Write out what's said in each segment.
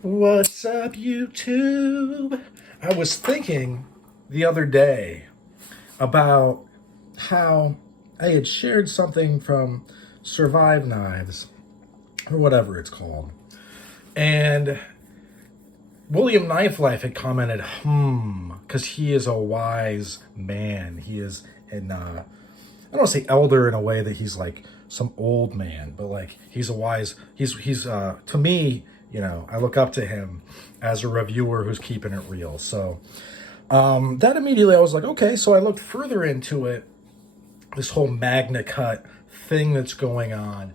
What's up, YouTube? I was thinking the other day about how I had shared something from Survive Knives, or whatever it's called. And William Knife Life had commented, because he is a wise man. He is I don't want to say elder in a way that he's like some old man, but like he's a wise, he's to me, I look up to him as a reviewer who's keeping it real. So that immediately I was like, okay, so I looked further into it, this whole Magna Cut thing that's going on.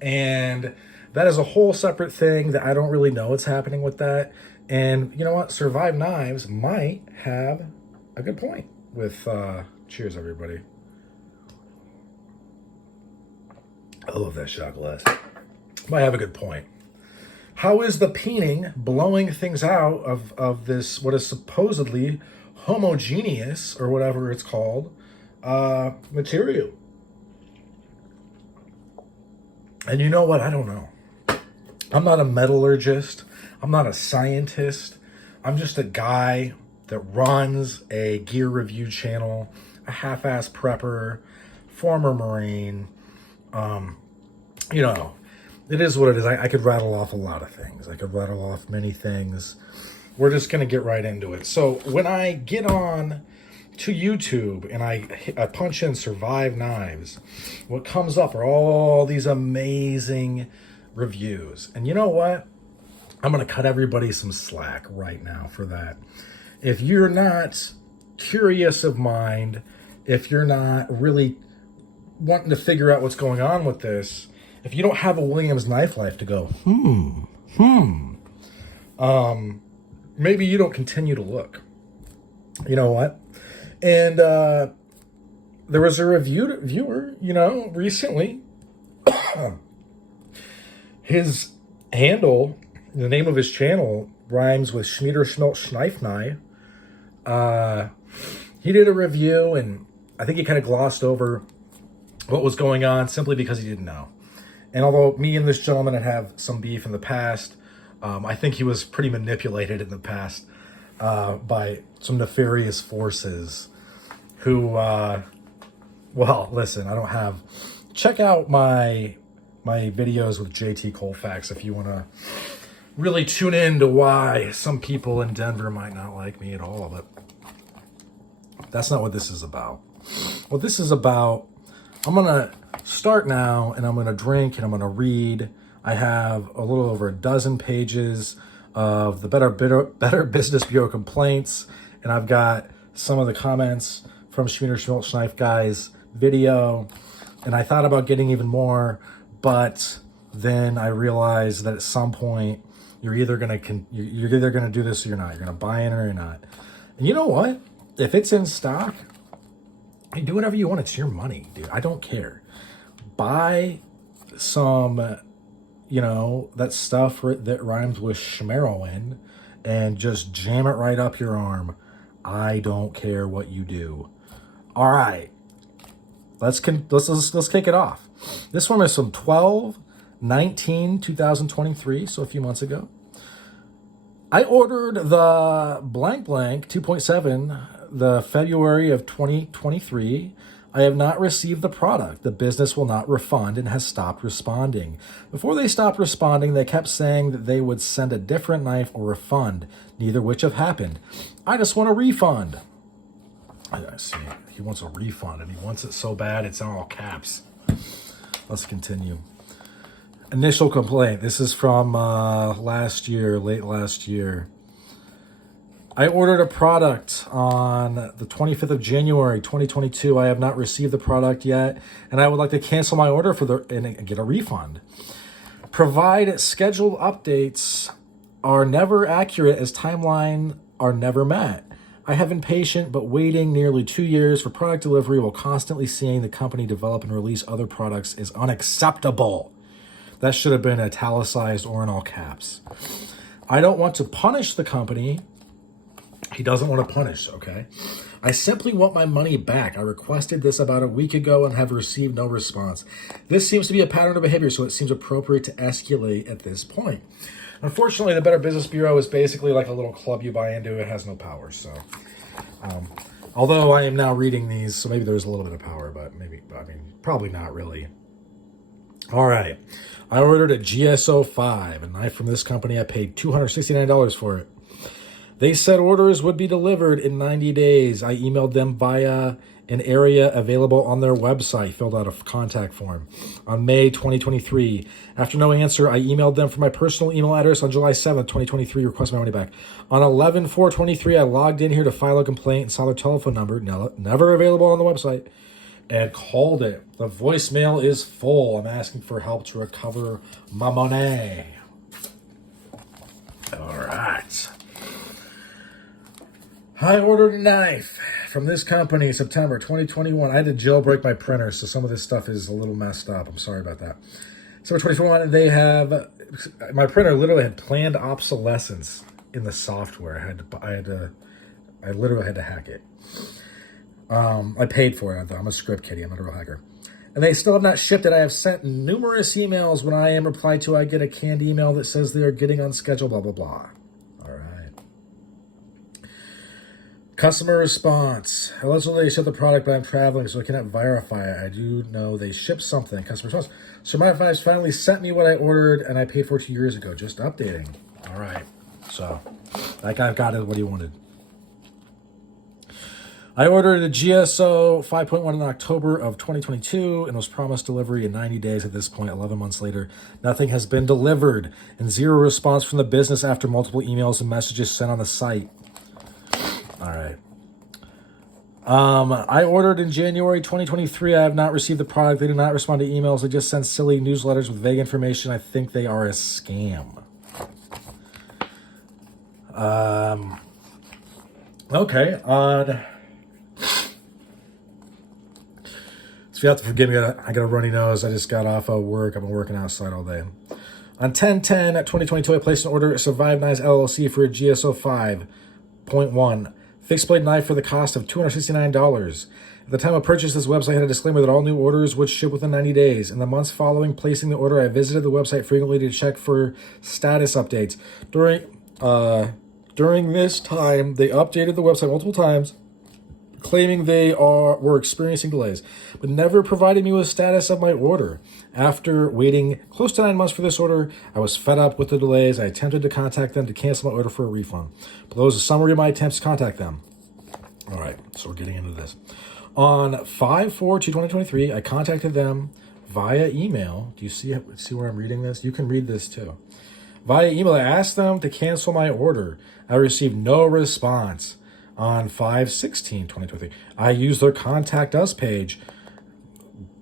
And that is a whole separate thing that I don't really know what's happening with that. And you know what? Survive Knives might have a good point with, cheers, everybody. I love that shot glass. Might have a good point. How is the peening blowing things out of this, what is supposedly homogeneous, or whatever it's called, material? And you know what? I don't know. I'm not a metallurgist. I'm not a scientist. I'm just a guy that runs a gear review channel, a half-ass prepper, former Marine. It is what it is. I could rattle off a lot of things. I could rattle off many things. We're just going to get right into it. So when I get on to YouTube and I punch in Survive Knives, what comes up are all these amazing reviews. And you know what? I'm going to cut everybody some slack right now for that. If you're not curious of mind, if you're not really wanting to figure out what's going on with this, if you don't have a Williams Knife Life to go, maybe you don't continue to look. You know what? And there was a viewer, recently. His handle, the name of his channel, rhymes with Schmieder Schmelz Schneifnei. He did a review, and I think he kind of glossed over what was going on simply because he didn't know. And although me and this gentleman had have some beef in the past, I think he was pretty manipulated in the past by some nefarious forces who, well, listen, I don't have... Check out my videos with JT Colfax if you want to really tune in to why some people in Denver might not like me at all. But that's not what this is about. What this is about, I'm going to start now, and I'm going to drink, and I'm going to read. I have a little over a dozen pages of the Better Business Bureau complaints, and I've got some of the comments from Schmieder Schmelz Knife Guy's video, and I thought about getting even more, but then I realized that at some point you're either gonna do this or you're not. You're gonna buy in or you're not. And you know what? If it's in stock, hey, do whatever you want. It's your money, dude. I don't care. Buy some, that stuff that rhymes with schmeroin and just jam it right up your arm. I don't care what you do. All right. Let's kick it off. This one is from 12/19/2023, so a few months ago. I ordered the blank 2.7 the February of 2023. I have not received the product. The business will not refund and has stopped responding. Before they stopped responding, they kept saying that they would send a different knife or refund, neither which have happened. I just want a refund. I see. He wants a refund, and he wants it so bad it's in all caps. Let's continue. Initial complaint. This is from late last year. I ordered a product on the 25th of January, 2022. I have not received the product yet, and I would like to cancel my order and get a refund. Provide scheduled updates are never accurate as timeline are never met. I have been patient, but waiting nearly 2 years for product delivery while constantly seeing the company develop and release other products is unacceptable. That should have been italicized or in all caps. I don't want to punish the company. He doesn't want to punish, okay? I simply want my money back. I requested this about a week ago and have received no response. This seems to be a pattern of behavior, so it seems appropriate to escalate at this point. Unfortunately, the Better Business Bureau is basically like a little club you buy into. It has no power. So, although I am now reading these, so maybe there's a little bit of power, but probably not really. All right. I ordered a GSO5, a knife from this company. I paid $269 for it. They said orders would be delivered in 90 days. I emailed them via an area available on their website, filled out a contact form on May 2023. After no answer, I emailed them from my personal email address on July 7th, 2023, request my money back. On 11/4/23, I logged in here to file a complaint and saw their telephone number, never available on the website, and called it. The voicemail is full. I'm asking for help to recover my money. All right. I ordered a knife from this company September 2021. I had to jailbreak my printer, so some of this stuff is a little messed up. I'm sorry about that. September 2021, they have, my printer literally had planned obsolescence in the software. I literally had to hack it. I paid for it. I'm a script kiddie. I'm not a real hacker. And they still have not shipped it. I have sent numerous emails. When I am replied to, I get a canned email that says they are getting on schedule, blah, blah, blah. All right. Customer response. Allegedly, they shipped the product, but I'm traveling, so I cannot verify it. I do know they shipped something. Customer response. So my advice finally sent me what I ordered, and I paid for it 2 years ago. Just updating. All right. So that guy got what he wanted. I ordered a GSO 5.1 in October of 2022 and was promised delivery in 90 days. At this point, 11 months later, nothing has been delivered and zero response from the business after multiple emails and messages sent on the site. All right. I ordered in January 2023. I have not received the product. They do not respond to emails. They just send silly newsletters with vague information. I think they are a scam. Okay. So you have to forgive me. I got a runny nose. I just got off of work. I've been working outside all day. On 10/10/2022, I placed an order at Survive Knives LLC for a GSO 5.1 fixed blade knife for the cost of $269. At the time of purchase, this website had a disclaimer that all new orders would ship within 90 days. In the months following placing the order, I visited the website frequently to check for status updates. During this time, they updated the website multiple times, claiming they were experiencing delays, but never provided me with status of my order. After waiting close to 9 months for this order, I was fed up with the delays. I attempted to contact them to cancel my order for a refund. Below is a summary of my attempts to contact them. All right, so we're getting into this. On 5/4/2023, I contacted them via email. Do you see where I'm reading this? You can read this too. Via email, I asked them to cancel my order. I received no response. On 5/16/2023, I used their contact us page,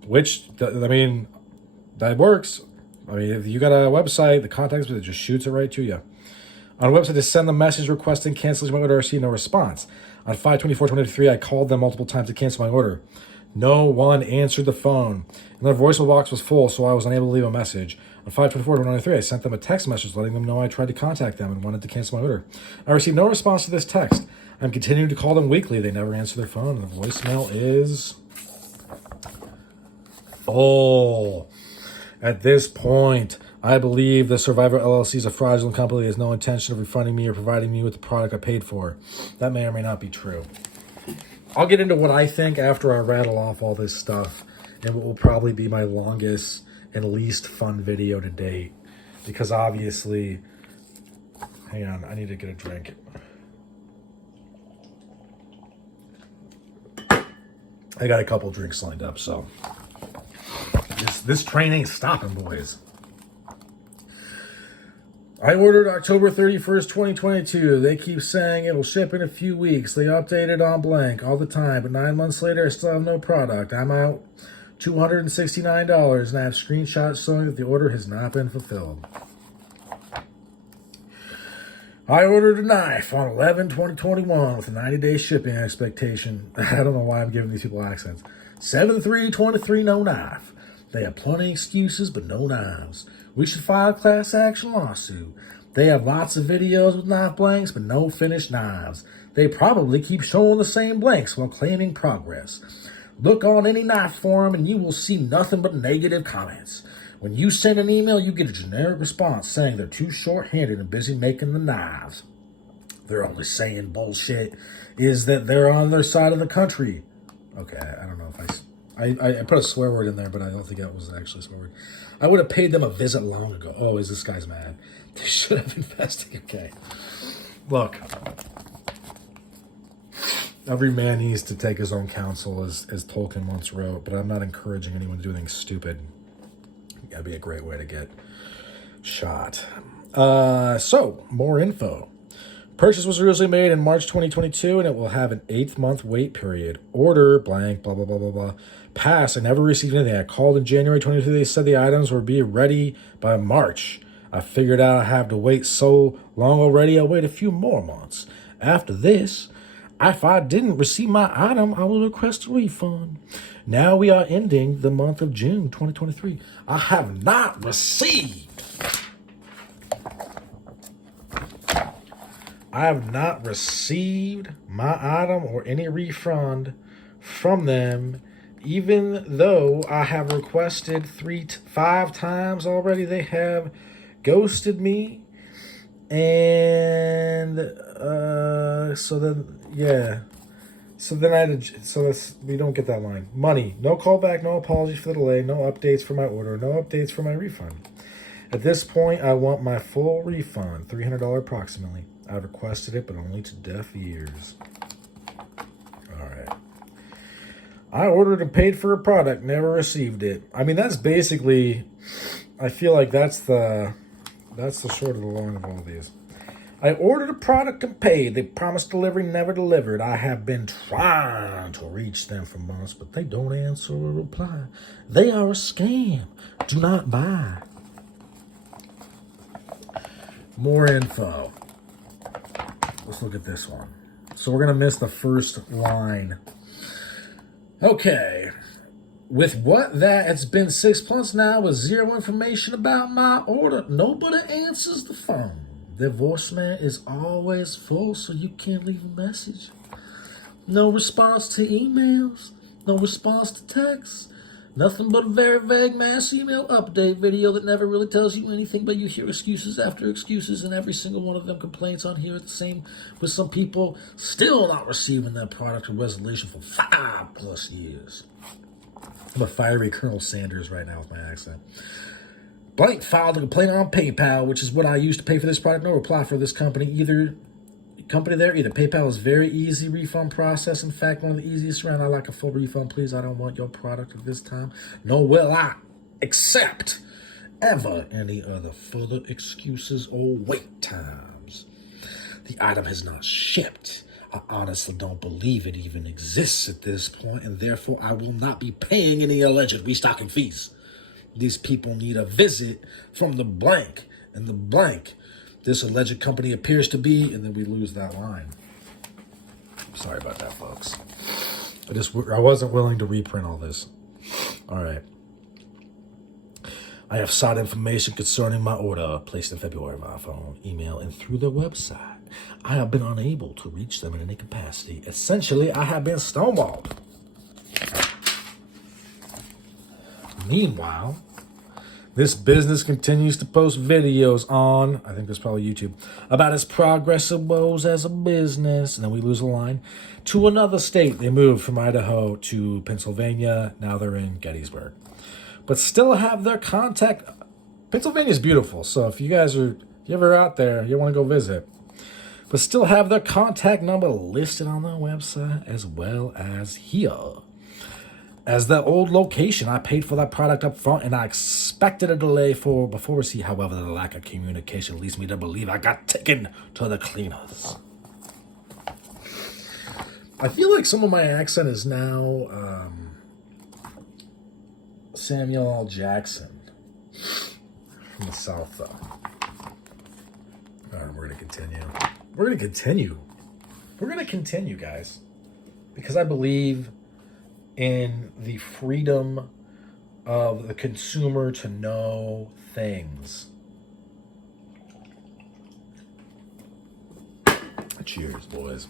which, that works. If you got a website, the contact us page just shoots it right to you. On a website to send the message requesting cancellation of my order, I received no response. On 5/24/2023, I called them multiple times to cancel my order. No one answered the phone, and their voicemail box was full, so I was unable to leave a message. On 5/24/2023, I sent them a text message letting them know I tried to contact them and wanted to cancel my order. I received no response to this text. I'm continuing to call them weekly. They never answer their phone, and the voicemail is full. At this point, I believe the Survivor LLC is a fraudulent company that has no intention of refunding me or providing me with the product I paid for. That may or may not be true. I'll get into what I think after I rattle off all this stuff, and what will probably be my longest and least fun video to date. Because obviously, hang on, I need to get a drink. I got a couple drinks lined up, so this train ain't stopping, boys. I ordered October 31st, 2022. They keep saying it will ship in a few weeks. They updated on blank all the time, but 9 months later, I still have no product. I'm out $269, and I have screenshots showing that the order has not been fulfilled. I ordered a knife on 11/2021 with a 90-day shipping expectation. I don't know why I'm giving these people accents. 7/3/23, no knife. They have plenty of excuses, but no knives. We should file a class action lawsuit. They have lots of videos with knife blanks, but no finished knives. They probably keep showing the same blanks while claiming progress. Look on any knife forum and you will see nothing but negative comments. When you send an email, you get a generic response saying they're too short-handed and busy making the knives. They're only saying bullshit is that they're on their side of the country. Okay, I don't know if I put a swear word in there, but I don't think that was actually a swear word. I would have paid them a visit long ago. Oh, is this guy's mad? They should have investigated. Okay. Look. Every man needs to take his own counsel, as Tolkien once wrote, but I'm not encouraging anyone to do anything stupid. That'd be a great way to get shot. So, more info. Purchase was originally made in March 2022, and it will have an 8-month wait period. Order, blank, blah, blah, blah, blah, blah. Pass. I never received anything. I called in January 22. They said the items would be ready by March. I figured out I have to wait so long already. I'll wait a few more months. After this, if I didn't receive my item, I will request a refund. Now we are ending the month of June 2023. I have not received. I have not received my item or any refund from them, even though I have requested 5 times already. They have ghosted me. And so we don't get that line. Money, no callback, no apology for the delay, no updates for my order, no updates for my refund. At this point, I want my full refund, $300 approximately. I've requested it, but only to deaf ears. All right. I ordered and paid for a product, never received it. I mean, that's basically, I feel like that's the short of the long of all these. I ordered a product and paid. They promised delivery, never delivered. I have been trying to reach them for months, but they don't answer or reply. They are a scam. Do not buy. More info. Let's look at this one. So we're going to miss the first line. Okay. With what that, it's been 6 months now with zero information about my order. Nobody answers the phone. Their voicemail is always full, so you can't leave a message. No response to emails. No response to texts. Nothing but a very vague mass email update video that never really tells you anything, but you hear excuses after excuses, and every single one of them complaints on here. The same with some people still not receiving their product or resolution for 5+ years. I'm a fiery Colonel Sanders right now with my accent. Blank filed a complaint on PayPal, which is what I used to pay for this product. No reply for this company. Either PayPal is very easy refund process. In fact, one of the easiest around. I like a full refund, please. I don't want your product at this time. Nor will I accept ever any other further excuses or wait times. The item has not shipped. I honestly don't believe it even exists at this point, and therefore I will not be paying any alleged restocking fees. These people need a visit from the blank and the blank. This alleged company appears to be, and then we lose that line. Sorry about that, folks. I wasn't willing to reprint all this. All right. I have sought information concerning my order placed in February via phone, email, and through their website. I have been unable to reach them in any capacity. Essentially, I have been stonewalled. Meanwhile, this business continues to post videos on, I think that's probably YouTube, about its progress and woes as a business. And then we lose a line. To another state. They moved from Idaho to Pennsylvania. Now they're in Gettysburg. But still have their contact. Pennsylvania's beautiful. So if you ever out there, you want to go visit. But still have their contact number listed on their website as well as here. As the old location, I paid for that product up front, and I expected a delay before receipt. However, the lack of communication leads me to believe I got taken to the cleaners. I feel like some of my accent is now Samuel L. Jackson from the South, though. All right, we're going to continue. We're going to continue, guys, because I believe in the freedom of the consumer to know things. Cheers, boys.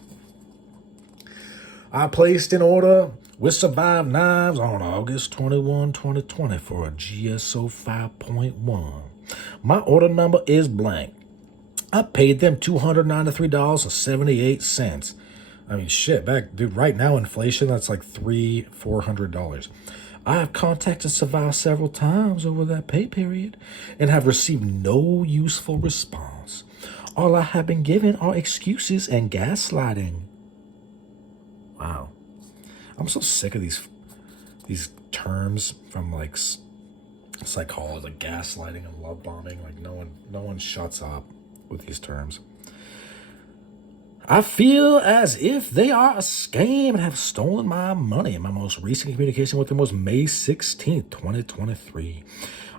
I placed an order with Survive Knives on August 21, 2020 for a GSO 5.1. My order number is blank. I paid them $293.78. I mean, shit, dude, right now, inflation, that's like $400. I have contacted Survive several times over that pay period and have received no useful response. All I have been given are excuses and gaslighting. Wow. I'm so sick of these terms from like psychology, like gaslighting and love bombing. Like no one shuts up with these terms. I feel as if they are a scam and have stolen my money. My most recent communication with them was May 16th, 2023.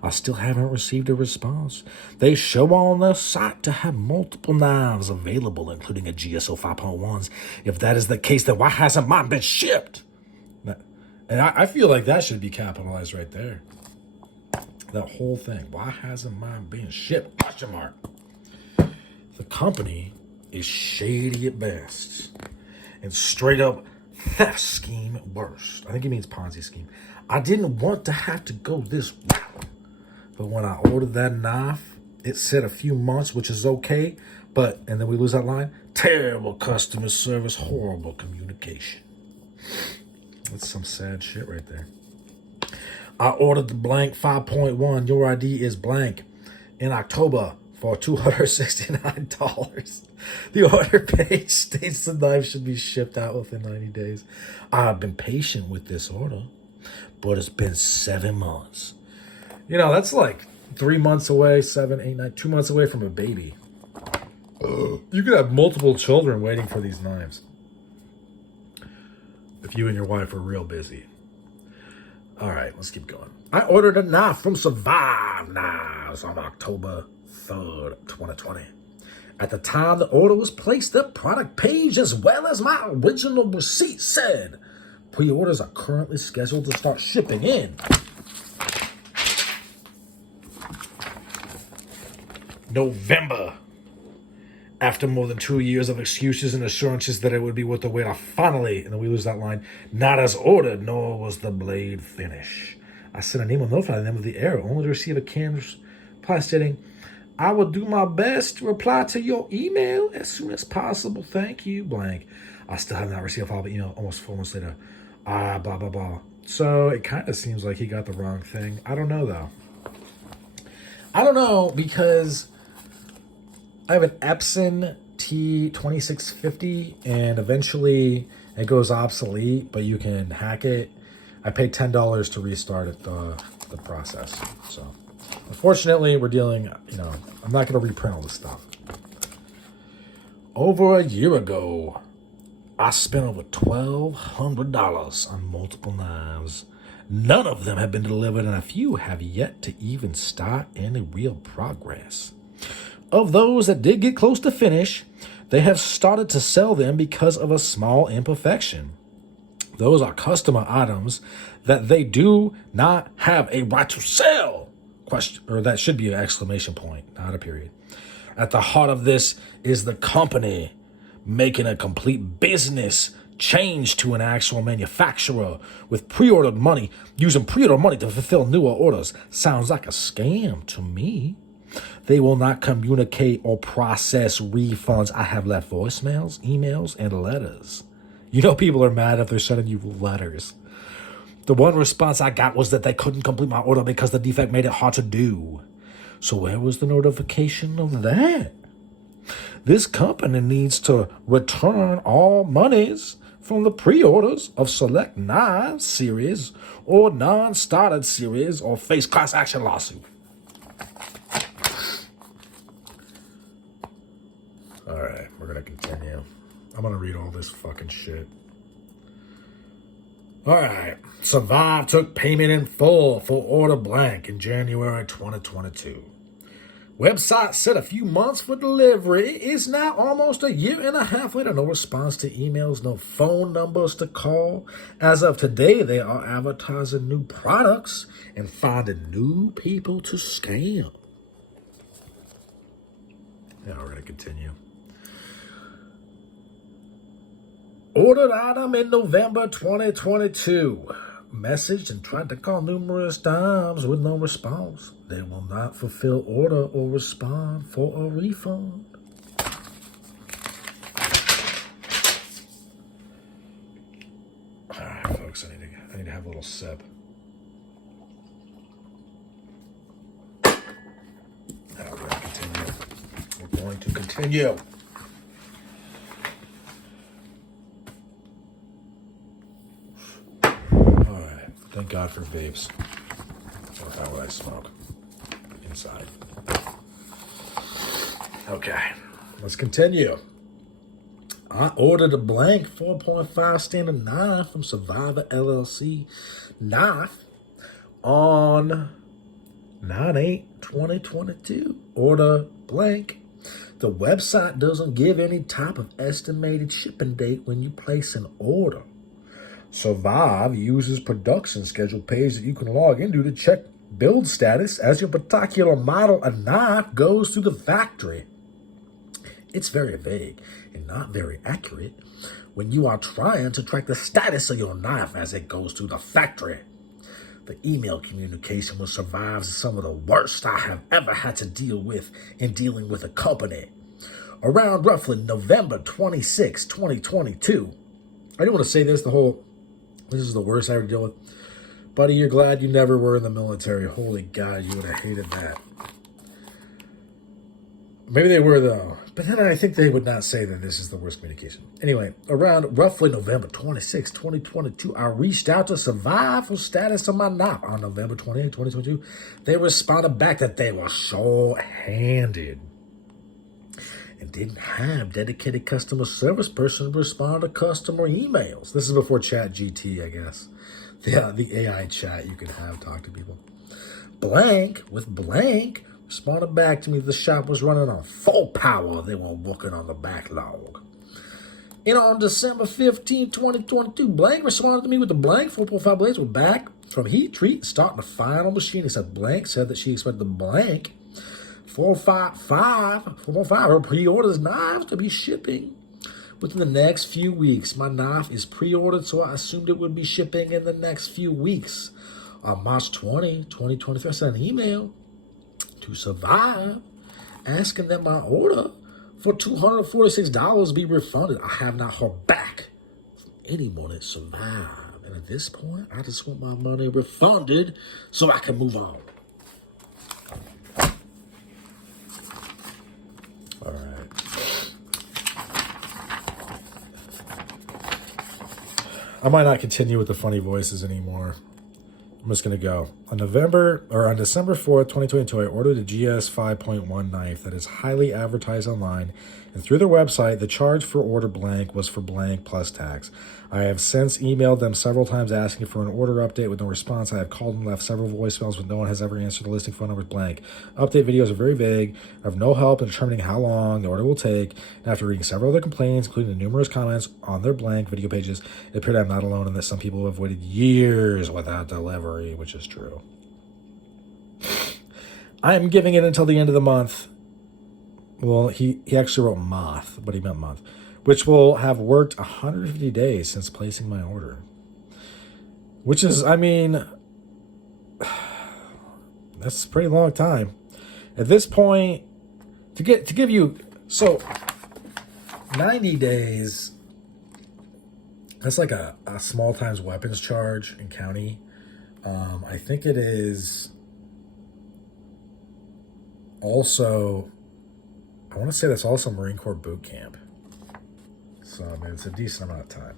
I still haven't received a response. They show on their site to have multiple knives available, including a GSO 5.1s. If that is the case, then why hasn't mine been shipped? And I feel like that should be capitalized right there. That whole thing. Why hasn't mine been shipped? Question mark. The company is shady at best and straight up theft scheme at worst. I think he means Ponzi scheme. I didn't want to have to go this route, but when I ordered that knife, it said a few months, which is okay, and then we lose that line, terrible customer service, horrible communication. That's some sad shit right there. I ordered the blank 5.1, your ID is blank, in October for $269. The order page states the knife should be shipped out within 90 days. I've been patient with this order, but it's been 7 months. You know, that's like 3 months away, 7, 8, 9, 2 months away from a baby. You could have multiple children waiting for these knives if you and your wife are real busy. All right, let's keep going. I ordered a knife from Survive Knives on October 3rd, 2020. At the time the order was placed, the product page as well as my original receipt said pre-orders are currently scheduled to start shipping in November. After more than 2 years of excuses and assurances that it would be worth the wait, I finally, and then we lose that line, not as ordered, nor was the blade finish. I sent an email notifying them of the error, only to receive a canned reply stating, I will do my best to reply to your email as soon as possible. Thank you, blank. I still have not received a follow-up email almost 4 months later. Blah, blah, blah. So it kind of seems like he got the wrong thing. I don't know, though. I don't know, because I have an Epson T2650, and eventually it goes obsolete, but you can hack it. I paid $10 to restart the process. So unfortunately, we're dealing, I'm not going to reprint all this stuff. Over a year ago, I spent over $1,200 on multiple knives. None of them have been delivered, and a few have yet to even start any real progress. Of those that did get close to finish, they have started to sell them because of a small imperfection. Those are customer items that they do not have a right to sell. Or that should be an exclamation point, not a period. At the heart of this is the company making a complete business change to an actual manufacturer with pre-ordered money, using pre-order money to fulfill newer orders. Sounds like a scam to me. They will not communicate or process refunds. I have left voicemails, emails, and letters. You know people are mad if they're sending you letters. The one response I got was that they couldn't complete my order because the defect made it hard to do. So where was the notification of that? This company needs to return all monies from the pre-orders of select knives series or non-started series or face class action lawsuit. All right, we're going to continue. I'm going to read all this fucking shit. All right. Survive took payment in full for order blank in January 2022. Website said a few months for delivery. It's now almost a year and a half later. No response to emails, no phone numbers to call. As of today, they are advertising new products and finding new people to scam. Yeah, we're going to continue. ordered item in November 2022. Messaged and tried to call numerous times with no response. They will not fulfill order or respond for a refund. All right, folks, I need to have a little sip. We're going to continue. All right. Thank God for vapes. Or how would I smoke inside? Okay. Let's continue. I ordered a blank 4.5 standard knife from Survivor LLC knife on 9/8/2022. Order blank. The website doesn't give any type of estimated shipping date when you place an order. Survive uses production schedule page that you can log into to check build status as your particular model of knife goes through the factory. It's very vague and not very accurate when you are trying to track the status of your knife as it goes through the factory. The email communication with Survive is some of the worst I have ever had to deal with in dealing with a company. Around roughly November 26, 2022. I do want to say this is the worst I ever deal with. Buddy, you're glad you never were in the military. Holy God, you would have hated that. Maybe they were, though. But then I think they would not say that this is the worst communication. Anyway, around roughly November 26, 2022, I reached out to Survive for status of my knife. On November 28, 2022, they responded back that they were short-handed and didn't have dedicated customer service person to respond to customer emails. This is before Chat GT, I guess. The AI chat you can have talk to people. Blank responded back to me the shop was running on full power. They were working on the backlog. And on December 15, 2022, Blank responded to me with the Blank 4.5 blades were back from heat treat, starting the final machine. He said Blank said that she expected the Blank 4.5 her pre-orders knives to be shipping within the next few weeks. My knife is pre-ordered, so I assumed it would be shipping in the next few weeks. On March 20, 2023, I sent an email to Survive asking that my order for $246 be refunded. I have not heard back from anyone at Survive. And at this point, I just want my money refunded so I can move on. All right. I might not continue with the funny voices anymore. I'm just going to go. On December 4th, 2022, I ordered a GS 5.1 knife that is highly advertised online, and through their website, the charge for order blank was for blank plus tax. I have since emailed them several times asking for an order update with no response. I have called and left several voicemails, but no one has ever answered. The listing phone number is blank. Update videos are very vague. I have no help in determining how long the order will take. And after reading several other complaints, including the numerous comments on their blank video pages, it appeared I'm not alone and that some people have waited years without delivery, which is true. I am giving it until the end of the month. Well, he actually wrote month, but he meant month, which will have worked 150 days since placing my order. Which is, I mean, that's a pretty long time. At this point, to give you, so 90 days, that's like a small times weapons charge in county. I think it is also, I want to say that's also Marine Corps boot camp. So, I mean, it's a decent amount of time.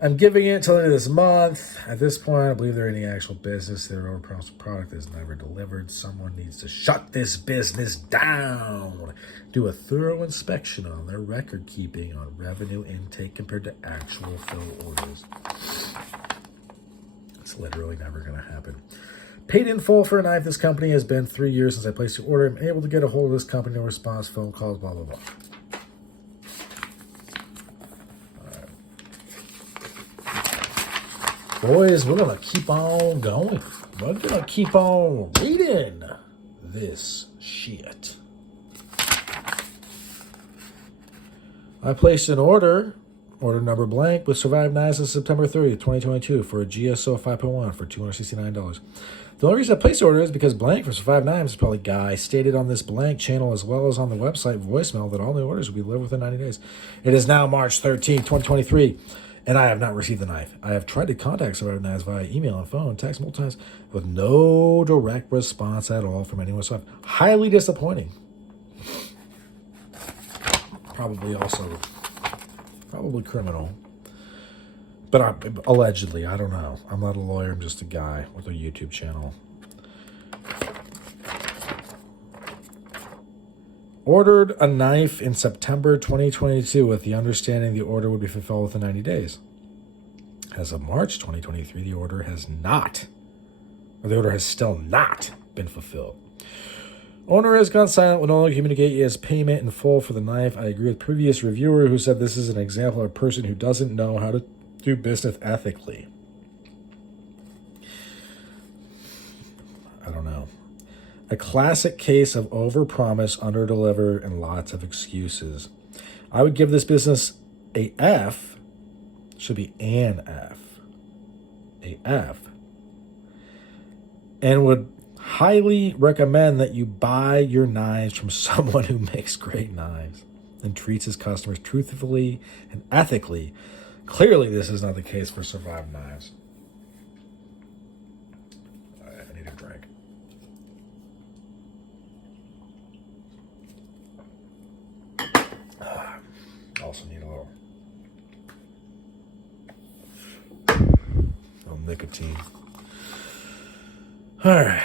I'm giving it till the end of this month. At this point, I believe they're in the actual business. Their overpromised product is never delivered. Someone needs to shut this business down. Do a thorough inspection on their record keeping on revenue intake compared to actual fill orders. It's literally never going to happen. Paid in full for a knife. This company has been 3 years since I placed the order. I'm able to get a hold of this company. No response, phone calls, blah, blah, blah. Boys, we're going to keep on going. We're going to keep on reading this shit. I placed an order Order number blank with Survive Knives on September 30th, 2022 for a GSO 5.1 for $269. The only reason I placed the order is because blank for Survive Knives is probably guy stated on this blank channel as well as on the website voicemail that all new orders will be delivered within 90 days. It is now March 13th, 2023, and I have not received the knife. I have tried to contact Survive Knives via email and phone, text multiple times with no direct response at all from anyone. So highly disappointing. Probably criminal. But allegedly, I don't know. I'm not a lawyer. I'm just a guy with a YouTube channel. Ordered a knife in September 2022 with the understanding the order would be fulfilled within 90 days. As of March 2023, the order has still not been fulfilled. Owner has gone silent, will no longer communicate his payment in full for the knife. I agree with previous reviewer who said this is an example of a person who doesn't know how to do business ethically. I don't know. A classic case of overpromise, underdeliver, and lots of excuses. I would give this business a F. Should be an F. A F. And would highly recommend that you buy your knives from someone who makes great knives and treats his customers truthfully and ethically. Clearly, this is not the case for Survive Knives. I need a drink. Also need a little nicotine. All right.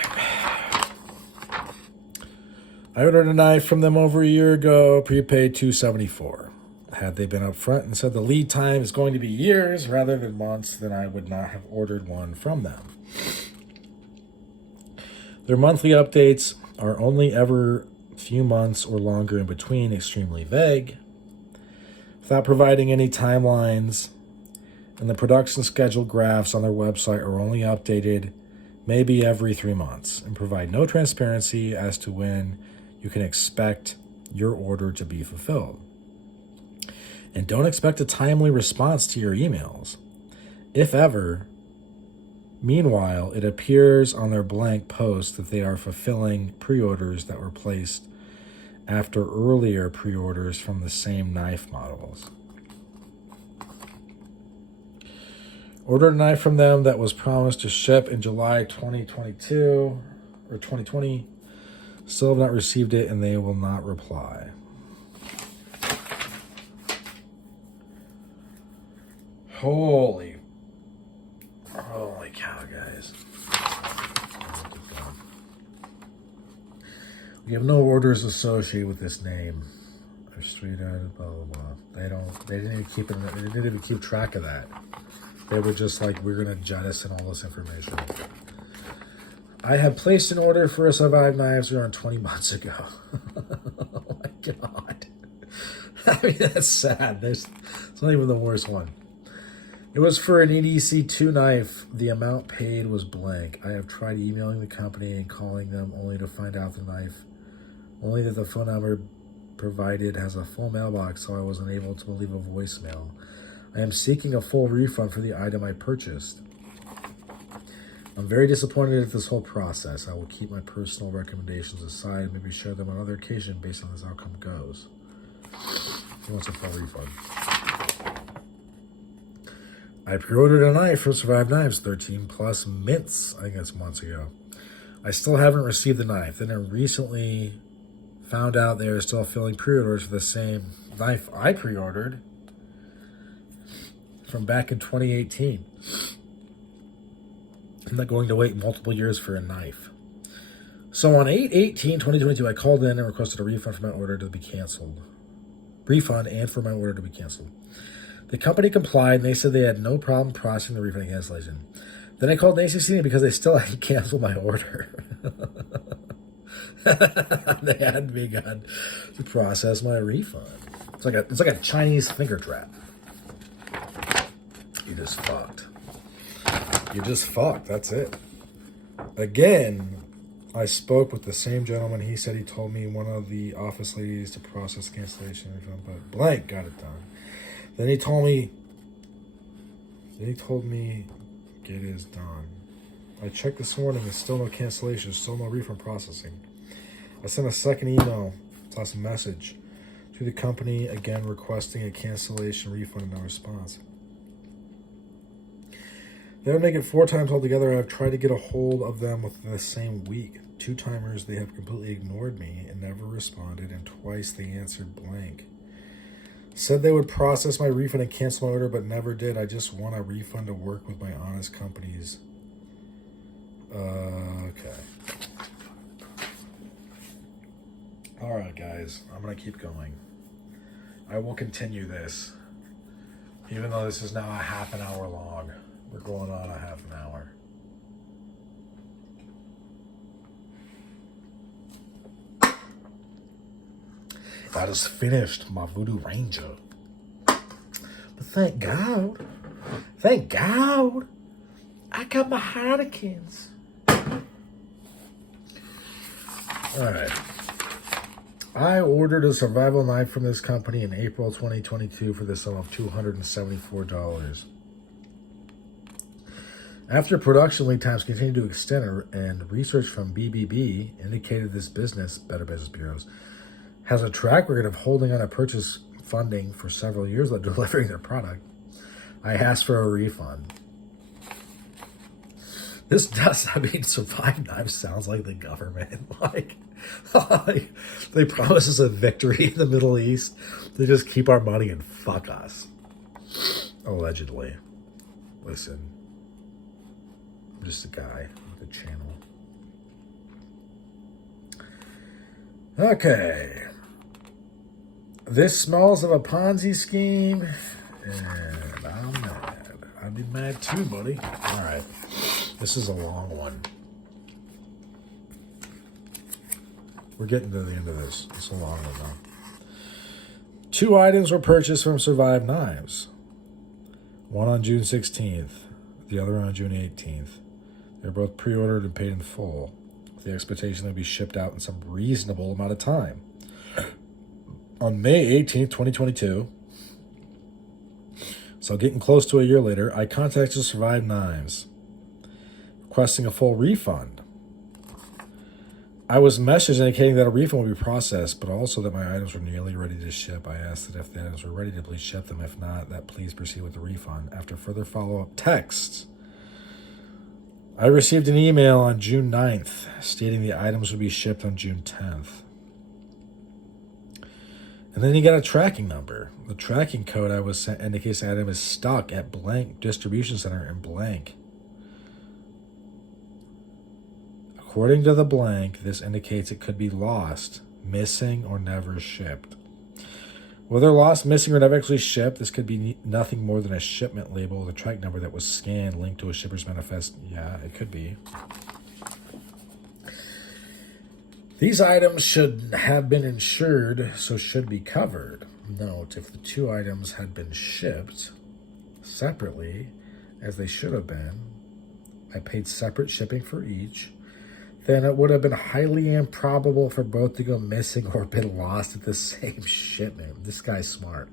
I ordered a knife from them over a year ago, prepaid $274. Had they been upfront and said the lead time is going to be years rather than months, then I would not have ordered one from them. Their monthly updates are only ever few months or longer in between, extremely vague, without providing any timelines, and the production schedule graphs on their website are only updated maybe every 3 months and provide no transparency as to when you can expect your order to be fulfilled. And don't expect a timely response to your emails, if ever. Meanwhile, it appears on their blank post that they are fulfilling pre-orders that were placed after earlier pre-orders from the same knife models. Ordered a knife from them that was promised to ship in July 2022 or 2020. Still have not received it, and they will not reply. Holy cow, guys. We have no orders associated with this name. Or street art, blah, blah, blah. They didn't even keep track of that. They were just like, we're going to jettison all this information. I had placed an order for a Survive Knives around 20 months ago. Oh my God. I mean, that's sad. It's not even the worst one. It was for an EDC2 knife. The amount paid was blank. I have tried emailing the company and calling them only to find out only that the phone number provided has a full mailbox, so I was unable to leave a voicemail. I am seeking a full refund for the item I purchased. I'm very disappointed at this whole process. I will keep my personal recommendations aside and maybe share them on another occasion based on this outcome goes. He wants a full refund. I pre-ordered a knife from Survive Knives, 13 plus mints. I think that's months ago. I still haven't received the knife. Then I recently found out they are still filling pre-orders for the same knife I pre-ordered from back in 2018. I'm not going to wait multiple years for a knife. So on 8/18/2022, I called in and requested a refund for my order to be canceled. Refund and for my order to be canceled. The company complied, and they said they had no problem processing the refund and cancellation. Then I called ACC because they still hadn't canceled my order. They hadn't begun to process my refund. It's like a Chinese finger trap. You just fucked. You just fucked. That's it. Again, I spoke with the same gentleman. He said he told me one of the office ladies to process cancellation refund, but blank got it done. Then he told me, get is done. I checked this morning, there's still no cancellation, still no refund processing. I sent a second email, plus a message to the company, again requesting a cancellation refund and no response. They would make it 4 times altogether. I've tried to get a hold of them within the same week. 2 timers, they have completely ignored me and never responded, and twice they answered blank. Said they would process my refund and cancel my order, but never did. I just want a refund to work with my honest companies. Okay. All right, guys. I'm going to keep going. I will continue this. Even though this is now a half an hour long. We're going on a half an hour. I just finished my Voodoo Ranger. But thank God, I got my Heinekens. Alright. I ordered a survival knife from this company in April 2022 for the sum of $274. After production lead times continued to extend and research from BBB indicated this business, Better Business Bureaus, has a track record of holding on to purchase funding for several years without delivering their product, I asked for a refund. This does, Survive Knives sounds like the government. Like, they promise us a victory in the Middle East. They just keep our money and fuck us. Allegedly. Listen. I'm just a guy with a channel. Okay. This smells of a Ponzi scheme, and I'm mad. I'd be mad too, buddy. All right. This is a long one. We're getting to the end of this. It's a long one, though. 2 items were purchased from Survive Knives. One on June 16th, the other on June 18th. They were both pre-ordered and paid in full, with the expectation they'd be shipped out in some reasonable amount of time. On May 18th, 2022, so getting close to a year later, I contacted Survive Knives, requesting a full refund. I was messaged indicating that a refund would be processed, but also that my items were nearly ready to ship. I asked that if the items were ready to please ship them. If not, that please proceed with the refund. After further follow-up texts, I received an email on June 9th stating the items would be shipped on June 10th. And then you got a tracking number. The tracking code I was sent indicates the item is stuck at blank distribution center in blank. According to the blank, this indicates it could be lost, missing, or never shipped. Whether lost, missing, or never actually shipped, this could be nothing more than a shipment label with a track number that was scanned, linked to a shipper's manifest. Yeah, it could be. These items should have been insured, so should be covered. Note, if the 2 items had been shipped separately, as they should have been, I paid separate shipping for each, then it would have been highly improbable for both to go missing or been lost at the same shipment. This guy's smart.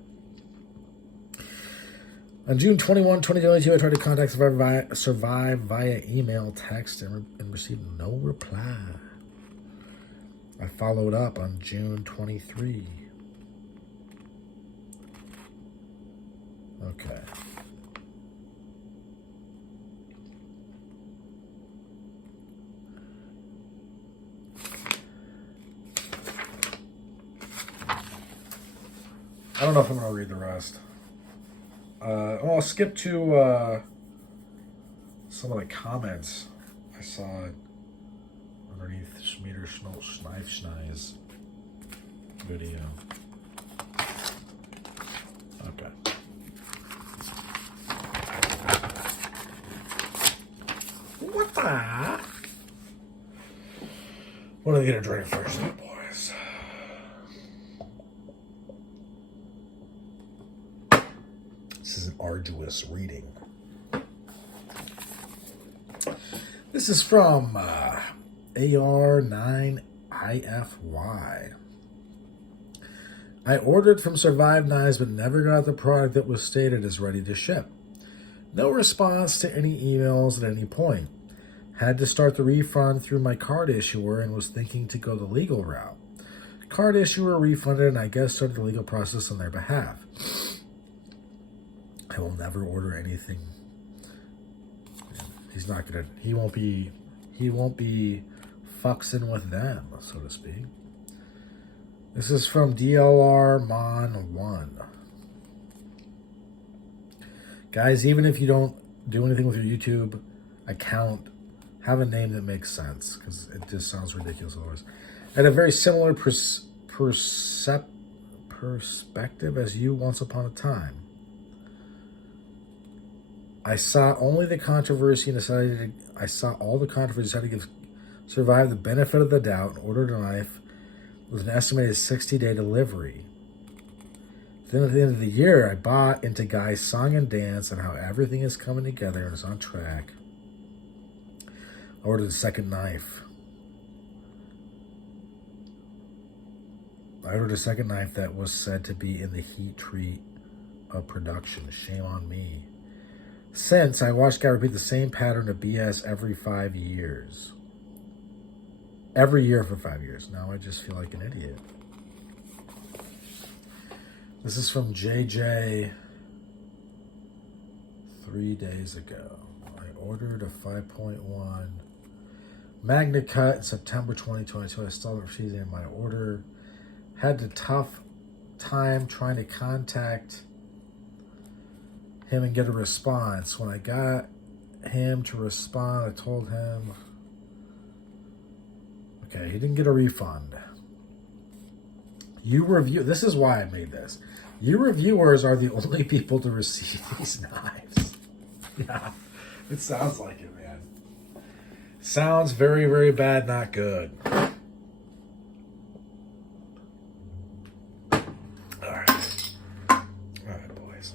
On June 21, 2022, I tried to contact Survive via email, text, and received no reply. I followed up on June 23. Okay. I don't know if I'm going to read the rest. I'll skip to some of the comments I saw underneath Schmieder Schneifschnei's video. Okay. What the? What are they going to drink first, boys? This is an arduous reading. This is from AR9IFY. I ordered from Survive Knives but never got the product that was stated as ready to ship. No response to any emails at any point. Had to start the refund through my card issuer and was thinking to go the legal route. Card issuer refunded and I guess started the legal process on their behalf. I will never order anything. He won't be fucksing with them, so to speak. This is from DLR Mon 1. Guys, even if you don't do anything with your YouTube account, have a name that makes sense, because it just sounds ridiculous otherwise. I had a very similar perspective as you once upon a time. I saw all the controversy and decided to give Survive the benefit of the doubt and ordered a knife with an estimated 60-day delivery. Then at the end of the year, I bought into Guy's song and dance and how everything is coming together and is on track. I ordered a second knife. That was said to be in the heat treat of production. Shame on me. Since I watched Guy repeat the same pattern of BS every 5 years. Every year for 5 years. Now I just feel like an idiot. This is from JJ 3 days ago. I ordered a 5.1 Magna Cut in September 2022. I still haven't received my order. Had a tough time trying to contact him and get a response. When I got him to respond, I told him, okay, he didn't get a refund. This is why I made this. You reviewers are the only people to receive these knives. Yeah, it sounds like it, man. Sounds very, very bad, not good. All right, boys.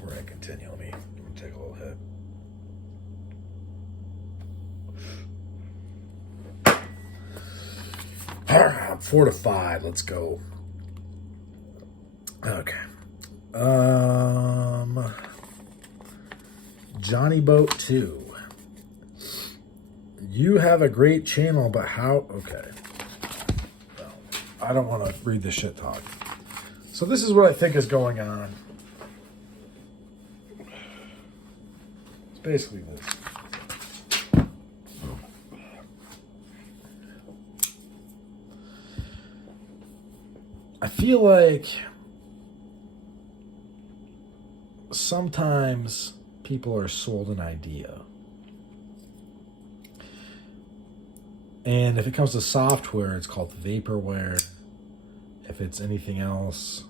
We're going to continue. Let me take a little hit. All right, 4 to 5. Let's go. Okay. Johnny Boat 2. You have a great channel, but how? Okay. Well, I don't want to read this shit talk. So this is what I think is going on. It's basically this. I feel like sometimes people are sold an idea. And if it comes to software, it's called vaporware. If it's anything else,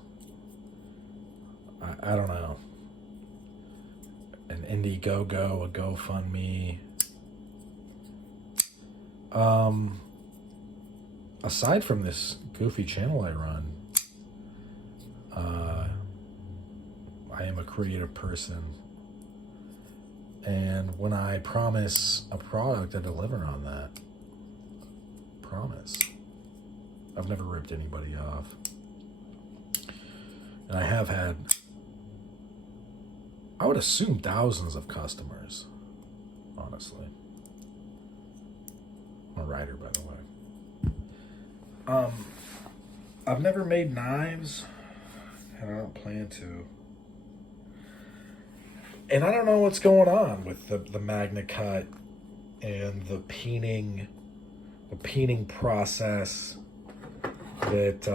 I don't know. An Indiegogo, a GoFundMe. Aside from this goofy channel I run, I am a creative person. And when I promise a product, I deliver on that promise. I've never ripped anybody off. And I have had, I would assume, thousands of customers, honestly. I'm a writer, by the way. I've never made knives, and I don't plan to. And I don't know what's going on with the Magna Cut and the peening process that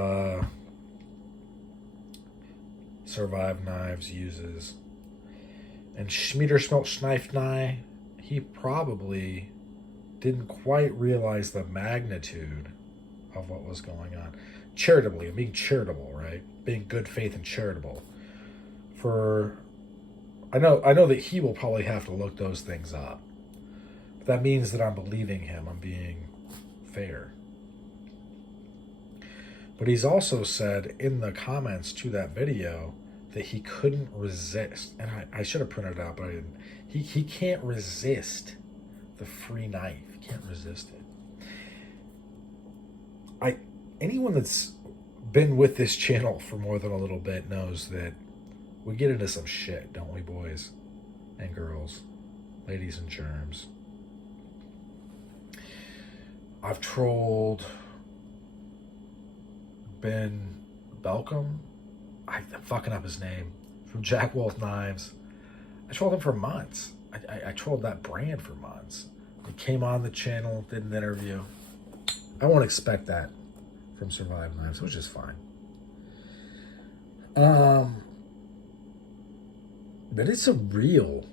Survive Knives uses. And Schmiederschmelzschneifnei, he probably didn't quite realize the magnitude of what was going on. Charitably, I'm being charitable, right? Being good faith and charitable. I know that he will probably have to look those things up. But that means that I'm believing him. I'm being fair. But he's also said in the comments to that video that he couldn't resist. And I should have printed it out, but I didn't. He can't resist the free knife. He can't resist it. Anyone that's been with this channel for more than a little bit knows that we get into some shit, don't we, boys and girls, ladies and germs. I've trolled Ben Belcom. I'm fucking up his name. From Jack Wolf Knives. I trolled him for months. I trolled that brand for months. He came on the channel, did an interview. I won't expect that from Survive Knives, which is fine. But it's a real,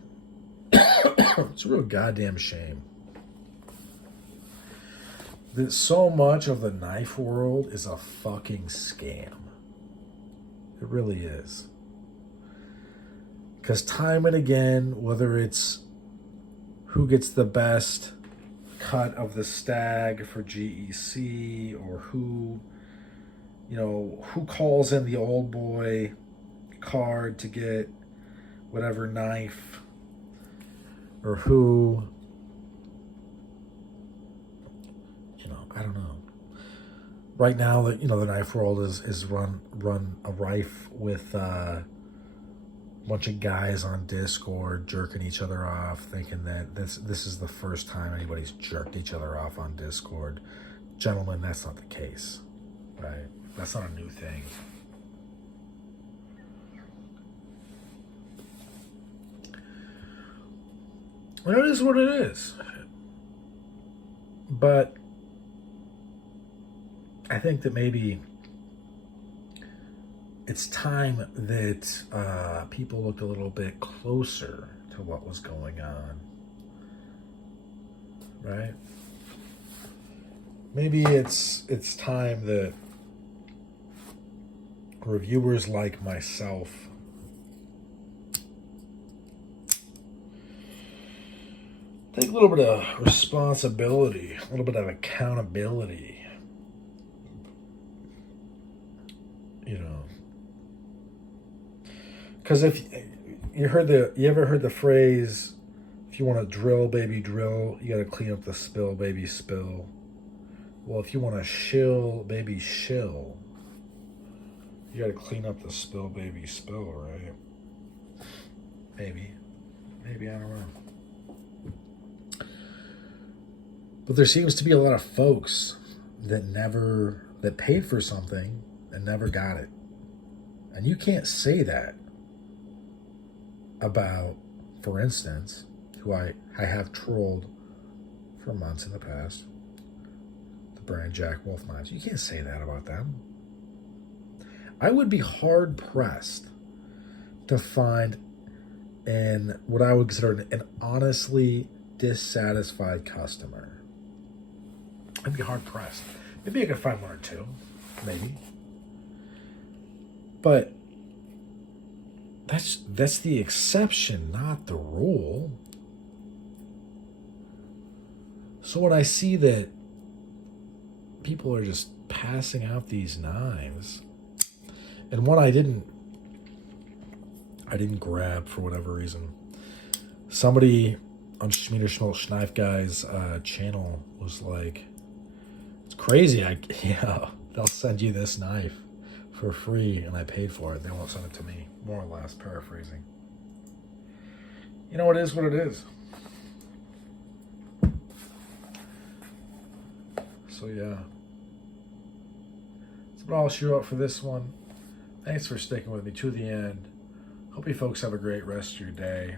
it's a real goddamn shame that so much of the knife world is a fucking scam. It really is. Because time and again, whether it's who gets the best cut of the stag for GEC, or who calls in the old boy card to get whatever knife, or who, I don't know. Right now, the knife world is run rife with a bunch of guys on Discord jerking each other off, thinking that this is the first time anybody's jerked each other off on Discord. Gentlemen, that's not the case, right? That's not a new thing. Well, it is what it is. But I think that maybe it's time that people looked a little bit closer to what was going on, right? Maybe it's time that reviewers like myself take a little bit of responsibility, a little bit of accountability. Because if you ever heard the phrase, if you want to drill, baby, drill, you got to clean up the spill, baby, spill. Well, if you want to shill, baby, shill, you got to clean up the spill, baby, spill, right? Maybe, I don't know. But there seems to be a lot of folks that paid for something and never got it. And you can't say that about, for instance, who I have trolled for months in the past, the brand Jack Wolf Knives. You can't say that about them. I would be hard pressed to find what I would consider an honestly dissatisfied customer. I'd be hard pressed. Maybe I could find one or two, maybe. But that's the exception, not the rule. So when I see that people are just passing out these knives, and one I didn't grab for whatever reason. Somebody on Schmieder Schmilch Knife Guy's channel was like, "It's crazy. They'll send you this knife for free, and I paid for it. They won't send it to me." More or less, paraphrasing. It is what it is. So yeah, that's what I'll shoot out for this one. Thanks for sticking with me to the end. Hope you folks have a great rest of your day.